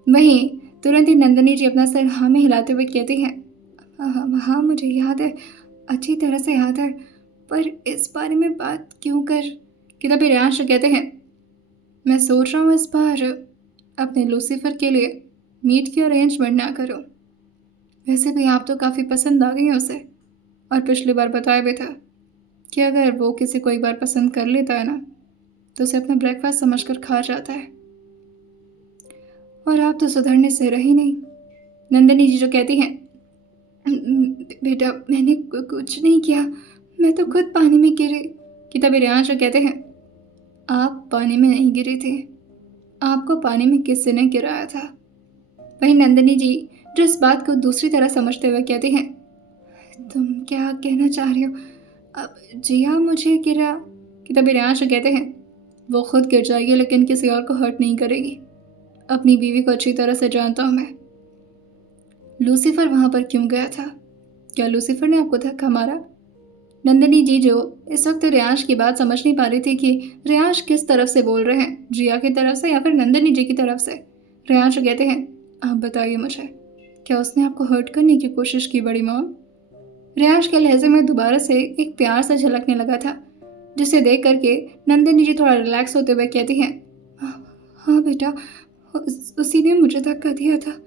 वहीं तुरंत ही नंदिनी जी अपना सर हाँ में हिलाते हुए कहती हैं, हाँ मुझे याद है, अच्छी तरह से याद है, पर इस बारे में बात क्यों कर? कि तभी रेयांश कहते हैं, मैं सोच रहा हूँ इस बार अपने लूसीफर के लिए मीट की अरेंजमेंट ना करो। वैसे भी आप तो काफ़ी पसंद आ गई हैं उसे, और पिछली बार बताया भी था कि अगर वो किसी को एक बार पसंद कर लेता है ना, तो उसे अपना ब्रेकफास्ट समझकर खा जाता है, और आप तो सुधरने से रही नहीं। नंदिनी जी जो कहती हैं, बेटा मैंने कुछ नहीं किया, मैं तो खुद पानी में गिरी। कि तभी रेयांश जो कहते हैं, आप पानी में नहीं गिरी थी, आपको पानी में किसी ने गिराया था। वहीं नंदिनी जी जो इस बात को दूसरी तरह समझते हुए कहती हैं, तुम क्या कहना चाह रही हो? अब जिया मुझे गिरा? कि तभी रेयांश कहते हैं, वो खुद गिर जाएगी लेकिन किसी और को हर्ट नहीं करेगी। अपनी बीवी को अच्छी तरह से जानता हूँ मैं। लूसीफर वहाँ पर क्यों गया था? क्या लूसीफर ने आपको धक्का मारा? नंदिनी जी जो इस वक्त रेयांश की बात समझ नहीं पा रही थी कि रेयांश किस तरफ से बोल रहे हैं, जिया की तरफ से या फिर नंदिनी जी की तरफ से। रेयांश कहते हैं, आप बताइए मुझे, क्या उसने आपको हर्ट करने की कोशिश की बड़ी मॉम? रेयांश के लहजे में दोबारा से एक प्यार सा झलकने लगा था, जिसे देख करके नंदिनी जी थोड़ा रिलैक्स होते हुए कहती हैं, हाँ बेटा, उसी ने मुझे धक्का दिया था,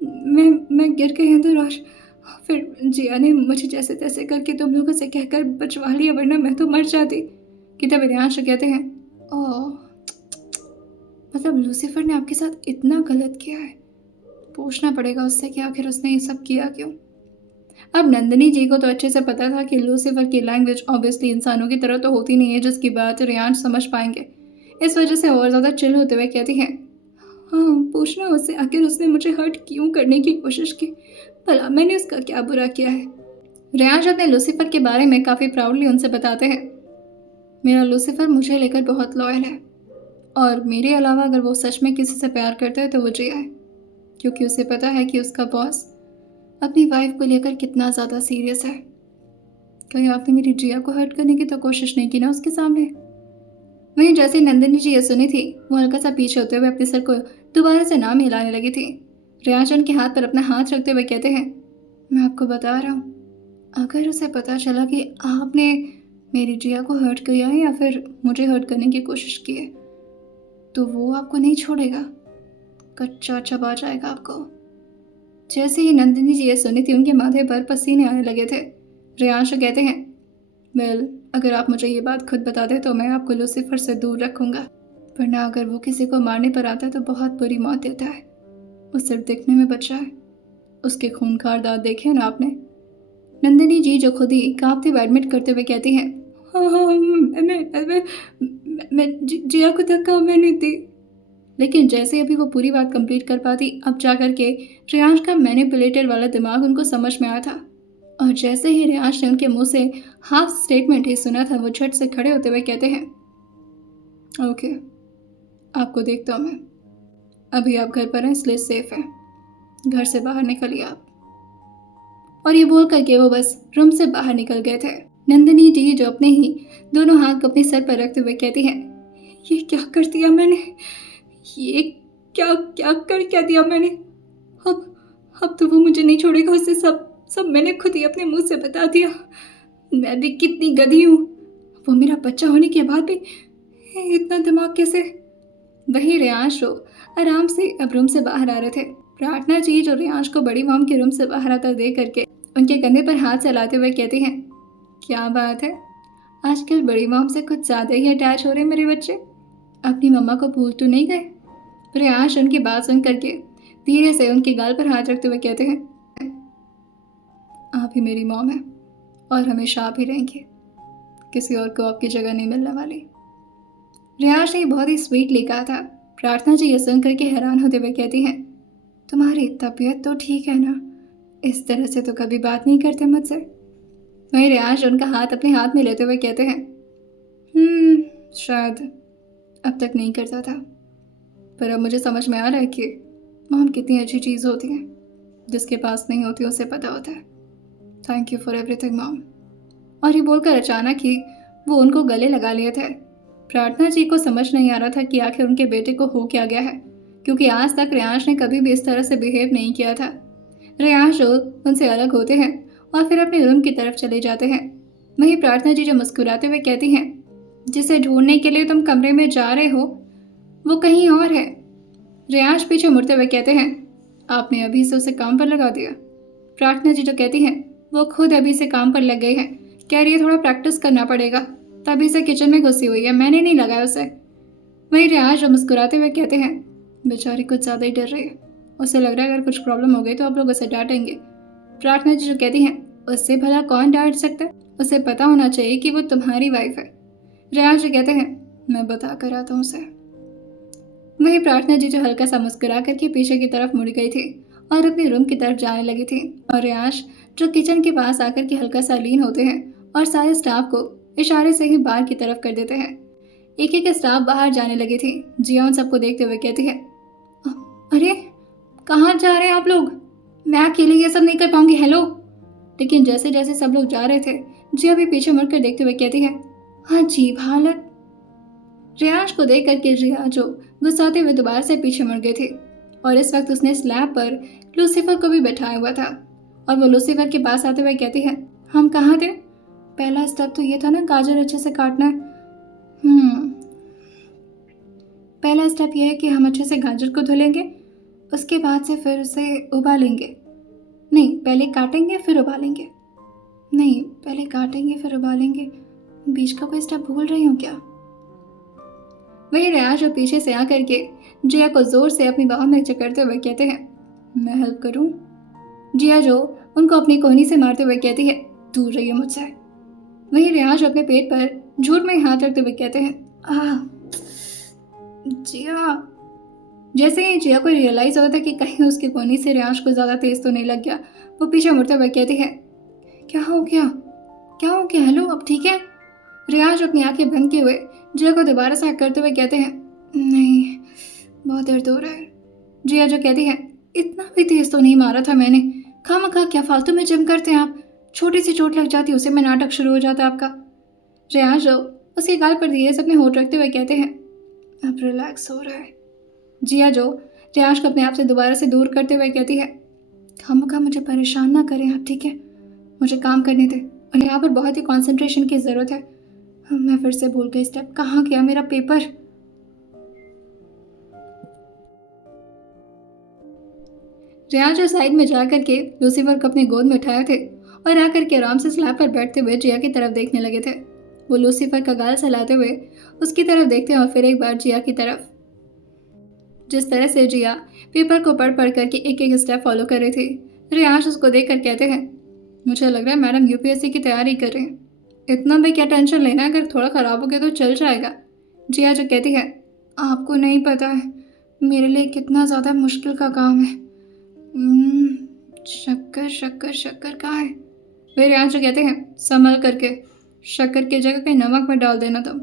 मैं गिर गई अंदर और फिर जिया ने मुझे जैसे तैसे करके तुम लोगों से कहकर बचवा लिया, वरना मैं तो मर जाती। कि तब रेयांश कहते हैं, ओह, मतलब लूसीफर ने आपके साथ इतना गलत किया है? पूछना पड़ेगा उससे कि आखिर उसने ये सब किया क्यों। अब नंदिनी जी को तो अच्छे से पता था कि लूसीफर की लैंग्वेज ऑब्वियसली इंसानों की तरह तो होती नहीं है जिसकी बात रेयांश समझ पाएंगे। इस वजह से और ज़्यादा चिल होते हुए कहती हैं, हाँ पूछना उससे आखिर उसने मुझे हर्ट क्यों करने की कोशिश की, भला मैंने उसका क्या बुरा किया है? रेयांश अपने लूसीफर के बारे में काफ़ी प्राउडली उनसे बताते हैं, मेरा लूसीफर मुझे लेकर बहुत लॉयल है, और मेरे अलावा अगर वो सच में किसी से प्यार करता है तो वो जिया है, क्योंकि उसे पता है कि उसका बॉस अपनी वाइफ को लेकर कितना ज़्यादा सीरियस है। कहीं आपने मेरी जिया को हर्ट करने की तो कोशिश नहीं की ना उसके सामने? वहीं जैसे नंदिनी जी ये सुनी थी, वो हल्का सा पीछे होते हुए अपने सर को दोबारा से नाम हिलाने लगी थी। रियांश उनके हाथ पर अपना हाथ रखते हुए कहते हैं, मैं आपको बता रहा हूँ, अगर उसे पता चला कि आपने मेरी जिया को हर्ट किया है या फिर मुझे हर्ट करने की कोशिश की है, तो वो आपको नहीं छोड़ेगा, कच्चा चबा जाएगा आपको। जैसे ही नंदिनी जी ये सुनी थी, उनके माथे पर पसीने आने लगे थे। रियांश कहते हैं, वेल, अगर आप मुझे ये बात खुद बता दें तो मैं आपको लूसीफर से दूर रखूंगा, वरना अगर वो किसी को मारने पर आता है तो बहुत बुरी मौत देता है। वो सिर्फ दिखने में बच्चा है, उसके खूनखार दांत देखे हैं ना आपने। नंदिनी जी जो खुद ही कांपते हुए एडमिट करते हुए कहती हैं, हाँ, मैं जिया को धक्का मैंने दी। लेकिन जैसे अभी वो पूरी बात कंप्लीट कर पाती, अब जाकर के रियांश का मैनिपुलेटर वाला दिमाग उनको समझ में आया था। और जैसे ही रियांश ने उनके मुंह से हाफ स्टेटमेंट ही सुना था, वो झट से खड़े होते हुए कहते हैं, ओके, आपको देखता हूँ मैं। अभी आप घर पर हैं इसलिए सेफ हैं, घर से बाहर निकलिए आप। और ये बोल करके वो बस रूम से बाहर निकल गए थे। नंदिनी जी जो अपने ही दोनों हाथ अपने सर पर रखते हुए कहती हैं, ये क्या कर दिया मैंने, ये क्या क्या कर क्या दिया मैंने। अब तो वो मुझे नहीं छोड़ेगा, उसे सब मैंने खुद ही अपने मुंह से बता दिया। मैं भी कितनी गधी हूँ, वो मेरा बच्चा होने के बाद भी इतना दिमाग कैसे। वही रियांश आराम से अब रूम से बाहर आ रहे थे। प्रार्थना जी जो रियांश को बड़ी मॉम के रूम से बाहर आता देख करके उनके कंधे पर हाथ चलाते हुए कहती हैं, क्या बात है, आजकल बड़ी मॉम से कुछ ज़्यादा ही अटैच हो रहे मेरे बच्चे, अपनी मम्मा को भूल तो नहीं गए। रियांश उनकी बात सुन करके धीरे से उनके गाल पर हाथ रखते हुए कहते हैं, आप ही मेरी मॉम है और हमेशा आप ही रहेंगे, किसी और को आपकी जगह नहीं मिलने वाली। रियांश ने बहुत ही स्वीटली कहा था। प्रार्थना जी ये सुन करके हैरान होते हुए कहती हैं, तुम्हारी तबीयत तो ठीक है ना, इस तरह से तो कभी बात नहीं करते मुझसे। वहीं रियांश उनका हाथ अपने हाथ में लेते हुए कहते हैं, शायद अब तक नहीं करता था, पर अब मुझे समझ में आ रहा है कि मॉम कितनी अच्छी चीज़ होती है, जिसके पास नहीं होती उसे पता होता है। Thank you for everything mom. और ये बोलकर अचानक ही वो उनको गले लगा लिए थे। प्रार्थना जी को समझ नहीं आ रहा था कि आखिर उनके बेटे को हो क्या गया है, क्योंकि आज तक रियांश ने कभी भी इस तरह से बिहेव नहीं किया था। रियांश उनसे अलग होते हैं और फिर अपने रूम की तरफ चले जाते हैं। वहीं प्रार्थना जी जो मुस्कुराते हुए कहती हैं, जिसे ढूंढने के लिए तुम कमरे में जा रहे हो वो कहीं और है। रियांश पीछे मुड़ते हुए कहते हैं, आपने अभी से उसे काम पर लगा दिया। प्रार्थना जी जो कहती हैं, वो खुद अभी से काम पर लग गई है, कह रही है थोड़ा प्रैक्टिस करना पड़ेगा, तभी से किचन में घुसी हुई है, मैंने नहीं लगाया उसे। वहीं रियांश जो मुस्कुराते हुए कहते हैं, बेचारी कुछ ज़्यादा ही डर रही है, उसे लग रहा है अगर कुछ प्रॉब्लम हो गई तो आप लोग उसे डांटेंगे। प्रार्थना जी जो कहती हैं, उससे भला कौन डांट सकता है, उसे पता होना चाहिए कि वो तुम्हारी वाइफ है। रियांश जो कहते हैं, मैं बता कर आता हूँ उसे। वही प्रार्थना जी जो हल्का सा मुस्कुरा करके पीछे की तरफ मुड़ गई थी और अपने रूम की तरफ जाने लगी थी। और रियांश जो किचन के पास आकर के हल्का सा लीन होते हैं और सारे स्टाफ को इशारे से ही बाहर की तरफ कर देते हैं। एक एक स्टाफ बाहर जाने लगी थी। जिया उन सबको देखते हुए कहती है, अरे कहाँ जा रहे हैं आप लोग, मैं अकेले ये सब नहीं कर पाऊंगी, हेलो। लेकिन जैसे जैसे सब लोग जा रहे थे, जिया भी पीछे मुड़कर देखते हुए कहती है, हाँ जी हालत। रियांश को देख करके जिया जो गुस्साते हुए दोबारा से पीछे मुड़ गई थी और इस वक्त उसने स्लैब पर लूसीफर को भी बैठाया हुआ था और वो लूसीफर के पास आते हुए कहती है, हम कहाँ थे, पहला स्टेप तो ये था ना गाजर अच्छे से काटना है। पहला स्टेप ये है कि हम अच्छे से गाजर को धुलेंगे, उसके बाद से फिर उसे उबालेंगे। नहीं, पहले काटेंगे फिर उबालेंगे। नहीं, पहले काटेंगे फिर उबालेंगे, बीच का कोई स्टेप भूल रही हूँ क्या। वही रियांश जो पीछे से आकर के जिया को जोर से अपनी बाहों में जकड़ते हुए कहते हैं, मैं हेल्प करूं। जिया जो उनको अपनी कोहनी से मारते हुए कहती है, दूर रहिए मुझसे। वही रियांश अपने पेट पर झूठ में हाथ रखते हुए कहते हैं, जिया। जैसे ही जिया को रियलाइज होता है कि कहीं उसकी कोहनी से रियांश को ज्यादा तेज तो नहीं लग गया, वो पीछे मुड़ते हुए कहती है, क्या हो गया, क्या हो गया, हेलो अब ठीक है। रियांश अपनी आंखें बंद किए हुए जिया को दोबारा से करते हुए कहते हैं, नहीं बहुत दर्द हो रहा है। जिया जो कहती है, इतना भी तेज तो नहीं मारा था मैंने, खामखा क्या फालतू में जिम करते हैं आप, छोटी सी चोट लग जाती उसे में नाटक शुरू हो जाता है आपका। रियांश जो उसके गाल पर धीरे से अपने होठ रखते हुए कहते हैं, अब रिलैक्स हो रहा है। जिया जो रियांश को अपने आप से दोबारा से दूर करते हुए कहती है, खामखा मुझे परेशान ना करें आप, ठीक है? मुझे काम करने दें और यहाँ पर बहुत ही कंसंट्रेशन की ज़रूरत है। मैं फिर से भूल गई स्टेप, कहाँ गया मेरा पेपर? रियांश जो साइड में जा करके लूसीफर को अपनी गोद में उठाए थे और आकर के आराम से स्लैब पर बैठते हुए जिया की तरफ देखने लगे थे। वो लूसीफर का गाल सहलाते हुए उसकी तरफ देखते और फिर एक बार जिया की तरफ। जिस तरह से जिया पेपर को पढ़ पढ़ करके एक एक स्टेप फॉलो कर रही थी, रियांश उसको देख कर कहते हैं, मुझे लग रहा है मैडम यूपीएससी की तैयारी कर रहे हैं। इतना भी क्या टेंशन लेना, अगर थोड़ा ख़राब हो गया तो चल जाएगा। जिया जो कहती है, आपको नहीं पता है मेरे लिए कितना ज़्यादा मुश्किल का काम है। शक्कर शक्कर शक्कर कहाँ है? वे रियांश जो कहते हैं, संभल करके, शक्कर की जगह कहीं नमक में डाल देना तुम।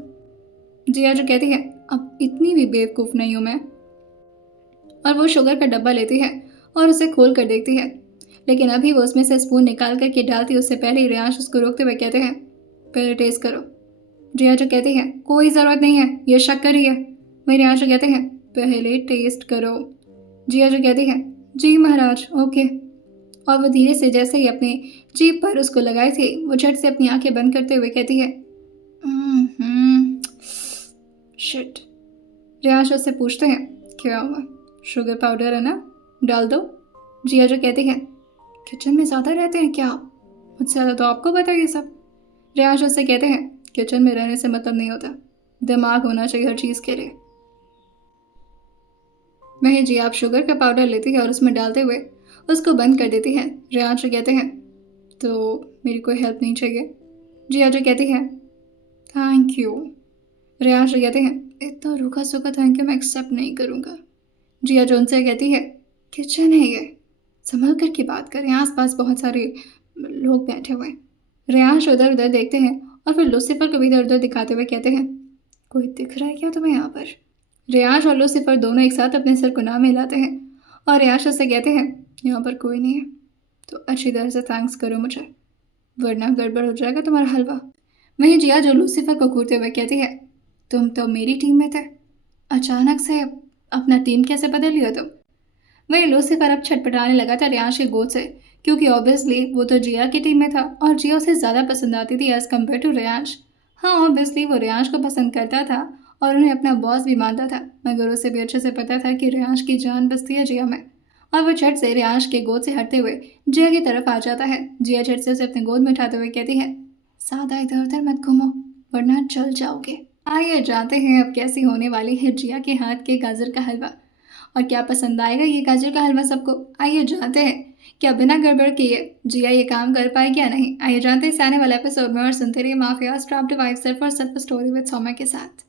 जिया जो कहती है, अब इतनी भी बेवकूफ़ नहीं हूँ मैं। और वो शुगर का डब्बा लेती है और उसे खोल कर देखती है, लेकिन अभी वो उसमें से स्पून निकाल करके डालती उससे पहले ही रियांश उसको रोकते हुए कहते हैं, पहले टेस्ट करो। जिया जो कहती है, कोई ज़रूरत नहीं है, ये शक्कर ही है। वही रियांश जो कहते हैं, पहले टेस्ट करो। जिया जो कहती है, जी महाराज, ओके। और वो धीरे से जैसे ही अपनी जीभ पर उसको लगाई थी, वो झट से अपनी आंखें बंद करते हुए कहती है, शिट। रियांश उससे पूछते हैं, क्या हुआ? शुगर पाउडर है ना, डाल दो। जिया जो कहती है, किचन में ज़्यादा रहते हैं क्या आप? मुझसे ज़्यादा तो आपको पता है ये सब। रियांश उससे कहते हैं, किचन में रहने से मतलब नहीं होता, दिमाग होना चाहिए हर चीज़ के लिए। वहीं जिया आप शुगर का पाउडर लेती है और उसमें डालते हुए उसको बंद कर देती है। रियांश कहते हैं, तो मेरी कोई हेल्प नहीं चाहिए? जिया जो कहती है, थैंक यू। रियांश कहते हैं, इतना रूखा सूखा थैंक यू मैं एक्सेप्ट नहीं करूँगा। जिया जो उनसे कहती है, किचन है ये, संभल कर की बात करें, आसपास बहुत सारे लोग बैठे हुए हैं। रियांश उधर उधर देखते हैं और फिर लूसीफर को भी इधर उधर दिखाते हुए कहते हैं, कोई दिख रहा है क्या तुम्हें यहाँ पर? रियांश और लूसीफर दोनों एक साथ अपने सिर को नाम हिलाते हैं और रियांश उससे कहते हैं, यहाँ पर कोई नहीं है, तो अच्छी तरह से थैंक्स करो मुझे, वरना गड़बड़ हो जाएगा तुम्हारा हलवा। वहीं जिया जो लूसीफर को घूरते हुए कहती है, तुम तो मेरी टीम में थे, अचानक से अपना टीम कैसे बदल लिया तुम? वहीं लूसीफर अब छटपटाने लगा था रियांश की गोद से, क्योंकि ऑब्वियसली वो तो जिया की टीम में था और जिया उसे ज़्यादा पसंद आती थी एज़ कम्पेयर टू रियांश। हाँ, ऑब्वियसली वो रियांश को पसंद करता था और उन्हें अपना बॉस भी मानता था, मगर उसे भी अच्छे से पता था कि रियांश की जान बसती है जिया में। और वो झट से रियांश के गोद से हटते हुए जिया की तरफ आ जाता है। जिया झट से उसे अपने गोद में उठाते हुए कहती है, ज़्यादा इधर उधर मत घूमो वरना जल जाओगे। आइए जानते हैं अब कैसी होने वाली है जिया के हाथ के गाजर का हलवा, और क्या पसंद आएगा ये गाजर का हलवा सबको। आइए जानते हैं क्या बिना गड़बड़ किए जिया ये काम कर पाएगी या नहीं। आइए जानते हैं इस आने वाले एपिसोड में, और सुनते रहिए माफिया स्ट्रैप्ड वाइफ सेल्फ और सेल्फ स्टोरी विद सौम्या के साथ।